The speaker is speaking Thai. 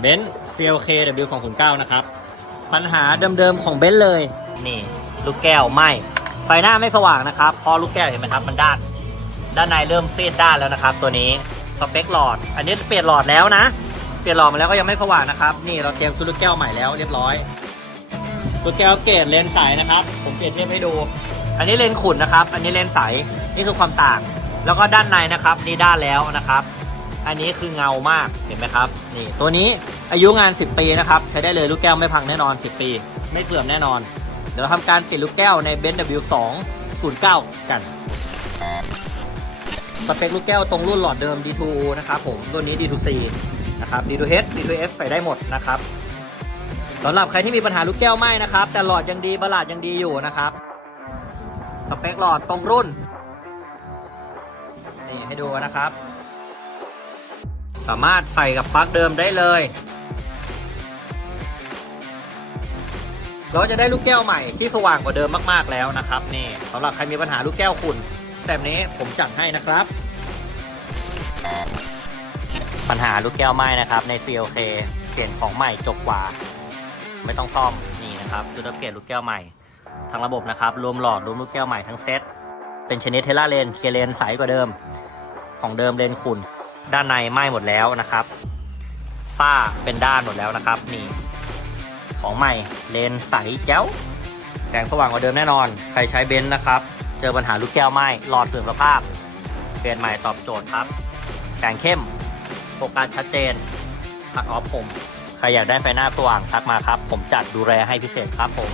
เบนซ์ CLK W 2 0 9นะครับ ปัญหาเดิมๆของเบนซ์เลย นี่ลูกแก้วไหมไฟหน้าไม่สว่างนะครับ พอลูกแก้วเห็นไหมครับ มันด้าน ด้านในเริ่มซีดด้านแล้วนะครับ ตัวนี้สเปคหลอด อันนี้เปลี่ยนหลอดแล้วนะ เปลี่ยนหลอดมาแล้วก็ยังไม่สว่างนะครับ นี่เราเตรียมชุดลูกแก้วใหม่แล้วเรียบร้อย ลูกแก้วเกรดเลนส์ใสนะครับ ผมเปรียบเทียบให้ดู อันนี้เลนส์ขุ่นนะครับ อันนี้เลนส์ใส นี่คือความต่าง แล้วก็ด้านในนะครับ นี่ด้านแล้วนะครับ อันนี้คือเงามากเห็นไหมครับนี่ตัวนี้อายุงาน 10 ปีนะครับใช้ได้เลยลูกแก้วไม่พังแน่นอน 10 ปี ไม่เสื่อมแน่นอน เดี๋ยวเราทำการเปลี่ยนลูกแก้วในเบนซ์ W2 09 กันสเปคลูกแก้วตรงรุ่นหลอดเดิม D2 นะครับผมรุ่นนี้ D2C นะครับ D2H D2F ใส่ได้หมดนะครับสำหรับใครที่มีปัญหาลูกแก้วไหม้นะครับ แต่หลอดยังดีบลาดยังดีอยู่นะครับสเปคหลอดตรงรุ่นนี่ให้ดูนะครับ สามารถใส่กับปลั๊กเดิมได้เลย เราจะได้ลูกแก้วใหม่ที่สว่างกว่าเดิมมากๆแล้วนะครับนี่สำหรับใครมีปัญหาลูกแก้วขุ่นแบบนี้ผมจัดให้นะครับ ปัญหาลูกแก้วไหม้นะครับใน CLK เปลี่ยนของใหม่จบกว่า ไม่ต้องซ่อมนี่นะครับชุดอัปเกรดลูกแก้วใหม่ทั้งระบบนะครับ รวมหลอดรวมลูกแก้วใหม่ทั้งเซตเป็นชนิดเทล่าเลนเคเลนใสกว่าเดิม ของเดิมเลนขุ่น ด้านในไหม้หมดแล้วนะครับ ฝ้าเป็นด้านหมดแล้วนะครับนี่ของใหม่เลนใสแจ๋วแสงสว่างกว่าเดิมแน่นอน ใครใช้เบนซ์นะครับ เจอปัญหาลูกแก้วไหม้หลอดเสื่อมสภาพ เปลี่ยนใหม่ตอบโจทย์ครับ แสงเข้มโฟกัสชัดเจนคัดออฟผม ใครอยากได้ไฟหน้าสว่างทักมาครับ ผมจัดดูแลให้พิเศษครับผม